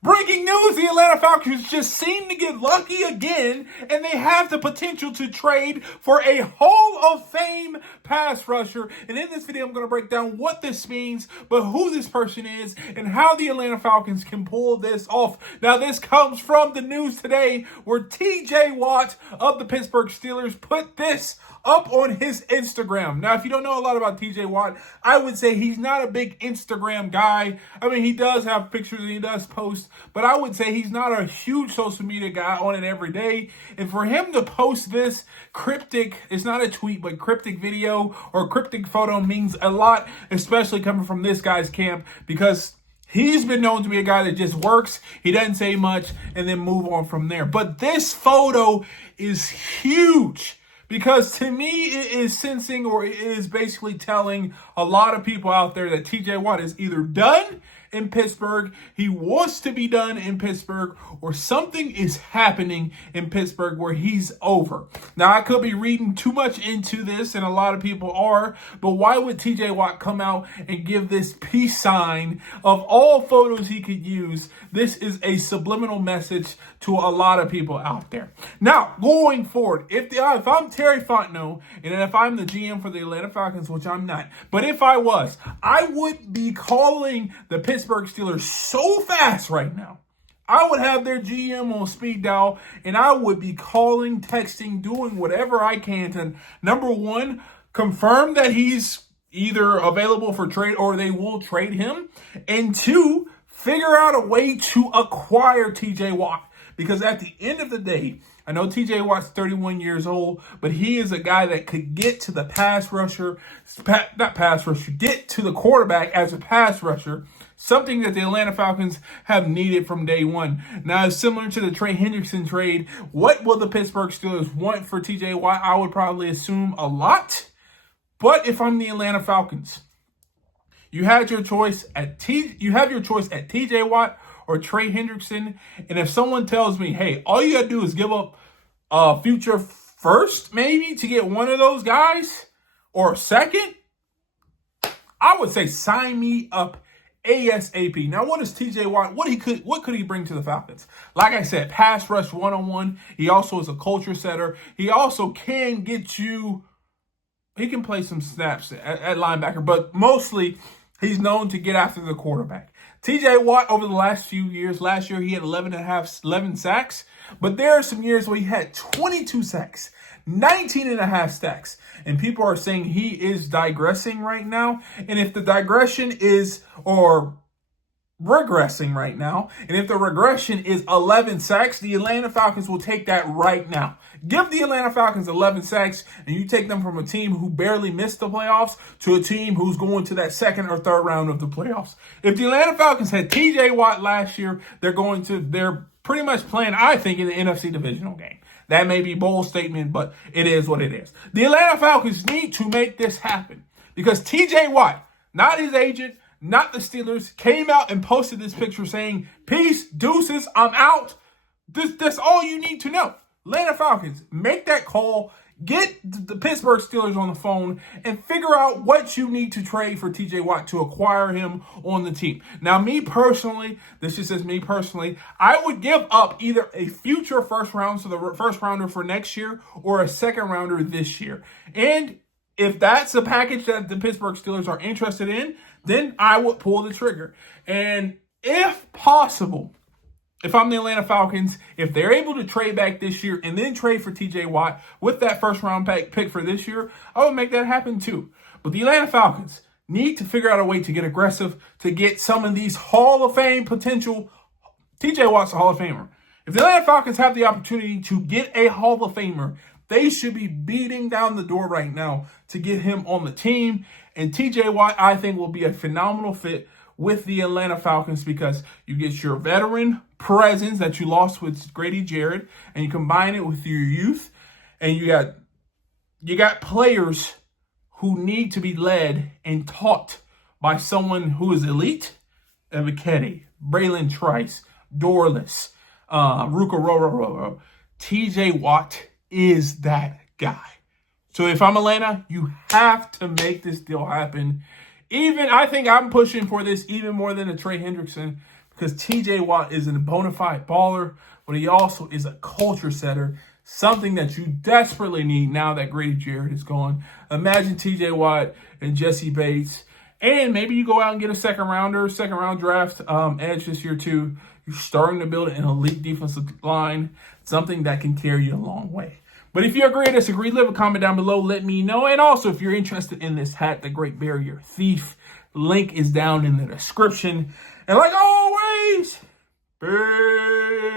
Breaking news, the Atlanta Falcons just seem to get lucky again, and they have the potential to trade for a Hall of Fame pass rusher. And in this video, I'm going to break down what this means, but who this person is, and how the Atlanta Falcons can pull this off. Now, this comes from the news today, where TJ Watt of the Pittsburgh Steelers put this up on his Instagram. Now, if you don't know a lot about TJ Watt, I would say he's not a big Instagram guy. I mean, he does have pictures and he does post, but I would say he's not a huge social media guy on it every day. And for him to post this cryptic, it's not a tweet, but cryptic video or cryptic photo means a lot, especially coming from this guy's camp, because he's been known to be a guy that just works, he doesn't say much, and then move on from there. But this photo is huge, because to me, it is sensing, or it is basically telling a lot of people out there that TJ Watt is either done in Pittsburgh, he wants to be done in Pittsburgh, or something is happening in Pittsburgh where he's over. Now, I could be reading too much into this, and a lot of people are, but why would TJ Watt come out and give this peace sign of all photos he could use? This is a subliminal message to a lot of people out there. Now, going forward, if I'm Terry Fontenot, and if I'm the GM for the Atlanta Falcons, which I'm not, but if I was, I would be calling the Pittsburgh Steelers so fast right now. I would have their GM on speed dial, and I would be calling, texting, doing whatever I can to, number one, confirm that he's either available for trade or they will trade him, and two, figure out a way to acquire TJ Watt. Because at the end of the day, I know TJ Watt's 31 years old, but he is a guy that could get to the get to the quarterback as a pass rusher, something that the Atlanta Falcons have needed from day one. Now, similar to the Trey Hendrickson trade, what will the Pittsburgh Steelers want for TJ Watt? I would probably assume a lot. But if I'm the Atlanta Falcons, you have your choice at TJ Watt or Trey Hendrickson. And if someone tells me, hey, all you got to do is give up a future first, maybe, to get one of those guys, or a second, I would say sign me up ASAP. Now, what is TJ Watt? What could he bring to the Falcons? Like I said, pass rush one-on-one. He also is a culture setter. He also can get you, he can play some snaps at linebacker, but mostly he's known to get after the quarterback. TJ Watt, over the last few years, last year he had 11 sacks, but there are some years where he had 22 sacks, 19.5 sacks, and people are saying he is digressing right now. And if the digression is, or regressing right now, and if the regression is 11 sacks, the Atlanta Falcons will take that right now. Give the Atlanta Falcons 11 sacks, and you take them from a team who barely missed the playoffs to a team who's going to that second or third round of the playoffs. If the Atlanta Falcons had TJ Watt last year, they're pretty much playing, I think, in the NFC divisional game. That may be a bold statement, but it is what it is. The Atlanta Falcons need to make this happen, because TJ Watt, not his agent, not the Steelers, came out and posted this picture saying, peace, deuces, I'm out. That's all you need to know. Atlanta Falcons, make that call, get the Pittsburgh Steelers on the phone, and figure out what you need to trade for TJ Watt to acquire him on the team. Now, me personally, this just says me personally, I would give up either a future first rounder for next year, or a second rounder this year. And if that's a package that the Pittsburgh Steelers are interested in, then I would pull the trigger. And if possible, if I'm the Atlanta Falcons, if they're able to trade back this year and then trade for TJ Watt with that first round pick for this year, I would make that happen too. But the Atlanta Falcons need to figure out a way to get aggressive, to get some of these Hall of Fame potential. TJ Watt's a Hall of Famer. If the Atlanta Falcons have the opportunity to get a Hall of Famer, they should be beating down the door right now to get him on the team. And TJ Watt, I think, will be a phenomenal fit with the Atlanta Falcons, because you get your veteran presence that you lost with Grady Jarrett, and you combine it with your youth, and you got players who need to be led and taught by someone who is elite. Evakete, Braylon Trice, Dorless, Ruka Rororo. TJ Watt is that guy. So if I'm Atlanta, you have to make this deal happen. I think I'm pushing for this even more than a Trey Hendrickson, because TJ Watt is a bona fide baller, but he also is a culture setter, something that you desperately need now that Grady Jarrett is gone. Imagine TJ Watt and Jesse Bates, and maybe you go out and get a second round draft edge this year too. You're starting to build an elite defensive line, something that can carry you a long way. But if you agree or disagree, leave a comment down below. Let me know. And also, if you're interested in this hat, the Great Barrier Thief, link is down in the description. And like always, peace.